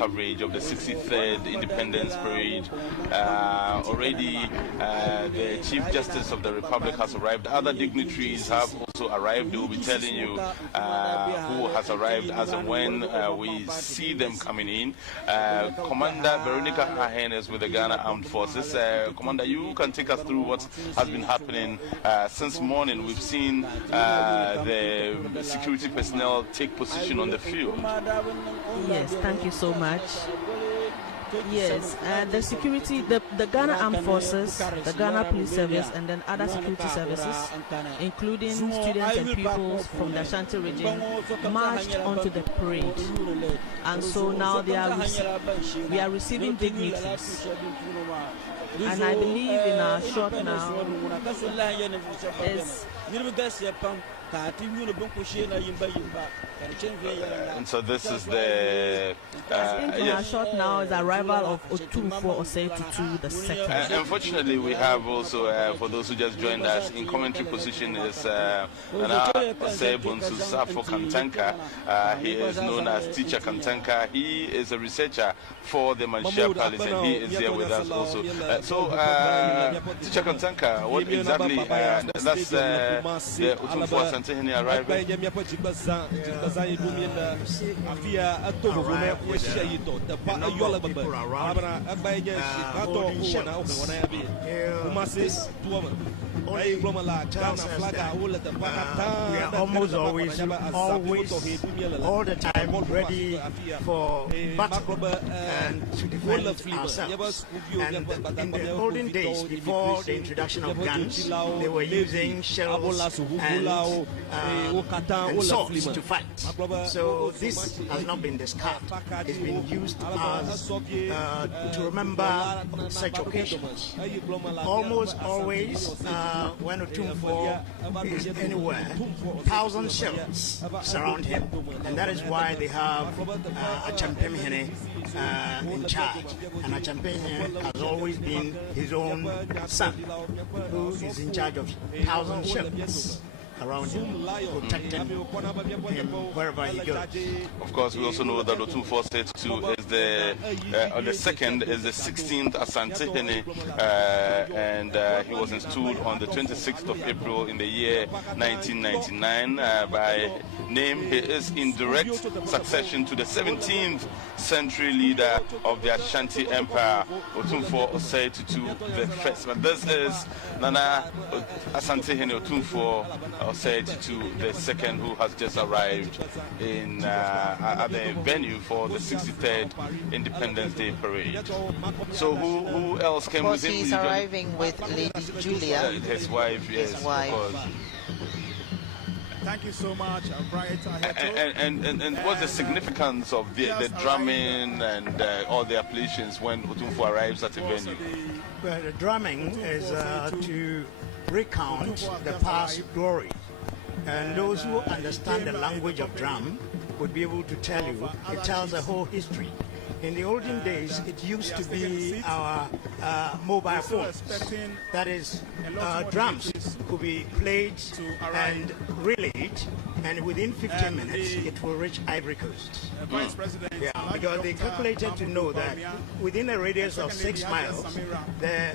coverage of the 63rd Independence Parade. Already the Chief Justice of the Republic has arrived. Other dignitaries have also arrived. They will be telling you who has arrived as and when we see them coming in. Commander Veronica Ahen is with the Ghana Armed Forces. Commander, you can take us through what has been happening since morning. We've seen the security personnel take position on the field. Yes, thank you so much. Yes, the security, the Ghana Armed Forces, the Ghana Police Service, and then other security services, including students and pupils from the Ashanti region, marched onto the parade. And so now we are receiving dignitaries. And I believe in our short now is... And so this is the short now is arrival of Opemsuo Osei Tutu the second. Unfortunately, we have also for those who just joined us in commentary position is Osei Bonsusafo Kantanka. He is known as Teacher Kantanka. He is a researcher for the Manshia Palace, and he is here with us also. Teacher Kantanka, what exactly? That's the Opemsuo Ashanti arriving. We are almost always all the time ready for battle and to defend ourselves. And in the olden days, before the introduction of guns, they were using shells and swords to fight. So this has not been discarded. It's been used as to remember such occasions. Almost always when Opemsuo is anywhere, 1,000 shells surround him, and that is why they have a Champemhene in charge. And a Champemhene has always been his own son, who is in charge of 1,000 shells around him, protecting him wherever he goes. Of course, we also know that Opemsuo is the second is the 16th Asante Hene, and he was installed on the 26th of April in the year 1999. By name, he is in direct succession to the 17th century leader of the Ashanti Empire, Opemsuo Osei Tutu the First. But this is Nana Asante Hene Opemsuo Osei Tutu the Second, who has just arrived in at the venue for the 63rd Independence Day Parade. So who else came with him? He's arriving with Lady Julia, his wife. Yes, of course. Thank you so much, Bright. And what's the significance of the drumming and all the appellations when Opemsuo arrives at the venue? Well, the drumming is to recount the past glory. And those who understand the language of drum would be able to tell you, it tells the whole history. In the olden days, it used to be our mobile phones. That is, drums could be played and relayed, and within 15 minutes, it will reach Ivory Coast. Yeah, because they calculated to know that within a radius of 6 miles, the